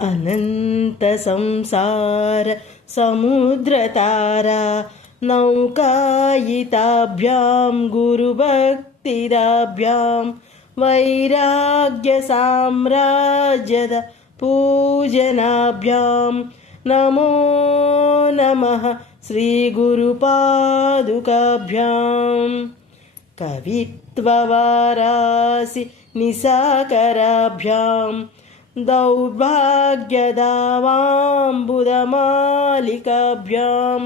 अनन्तसंसार समुद्रतारा नौकायिताभ्यां गुरुभक्तिदाभ्यां वैराग्यसाम्राज्यद पूजनाभ्यां नमो नमः श्रीगुरुपादुकाभ्यां। कवित्ववारासि निसाकराभ्यां दौर्भाग्यदावाम्बुदमालिकाभ्यां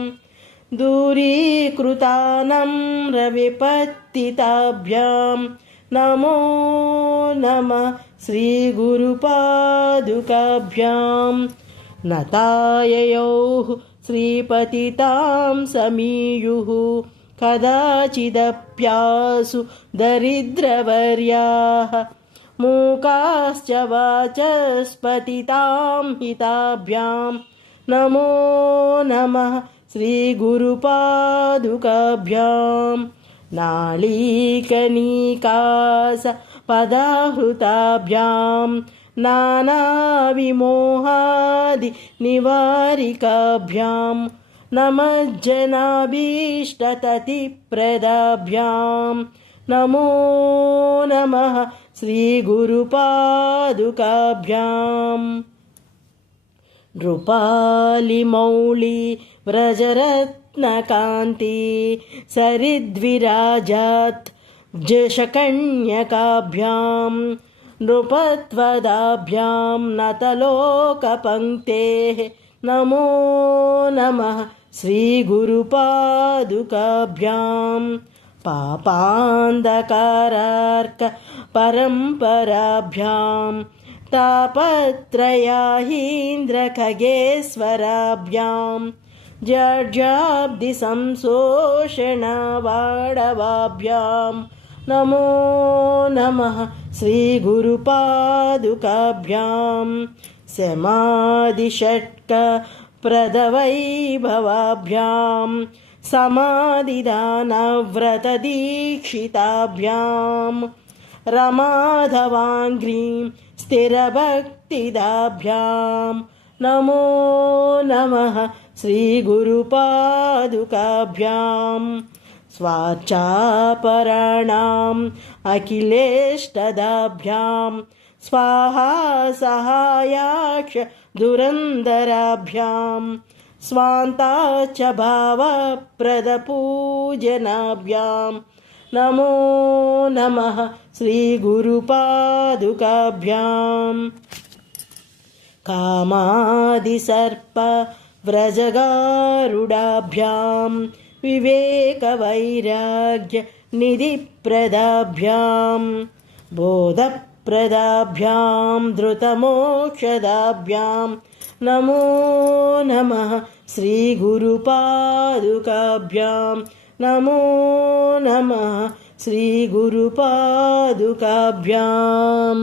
दूरीकृतानं रविपत्तिताभ्यां नमो नमः श्रीगुरुपादुकाभ्यां नताययोः श्रीपतितां समीयुः कदाचिदप्यासु दरिद्रवर्याः मूकाश्च वाचस्पतितां हिताभ्यां नमो नमः श्रीगुरुपादुकाभ्यां नाळीकनीकास पदाहृताभ्यां नानाविमोहादिनिवारिकाभ्यां नमज्जनाभीष्टततिप्रदाभ्यां नमो नमः श्रीगुरुपादुकाभ्यां नृपालिमौळि व्रजरत्नकान्ति सरिद्विराजात् जशकन्यकाभ्यां नृपत्वदाभ्यां नतलोकपङ्क्तेः नमो नमः श्रीगुरुपादुकाभ्यां पापान्धकारार्क परम्पराभ्यां तापत्रयाहीन्द्रखगेश्वराभ्यां जड्जाब्दिसंशोषणवाडवाभ्यां नमो नमः श्रीगुरुपादुकाभ्यां समाधिषट्कप्रदवैभवाभ्यां समाधिदानव्रतदीक्षिताभ्यां रमाधवाङ्घ्रीं स्थिरभक्तिदाभ्यां नमो नमः श्रीगुरुपादुकाभ्यां स्वाचापराणाम् अखिलेष्टदाभ्यां स्वाहा सहायाक्ष दुरन्दराभ्यां स्वान्ता च भावप्रदपूजनाभ्यां नमो नमः श्रीगुरुपादुकाभ्यां कामादिसर्पव्रजगारुडाभ्यां विवेकवैराग्यनिधिप्रदाभ्यां बोधप्रदाभ्यां धृतमोक्षदाभ्यां नमो नमः श्रीगुरुपादुकाभ्यां नमो नमः श्रीगुरुपादुकाभ्याम्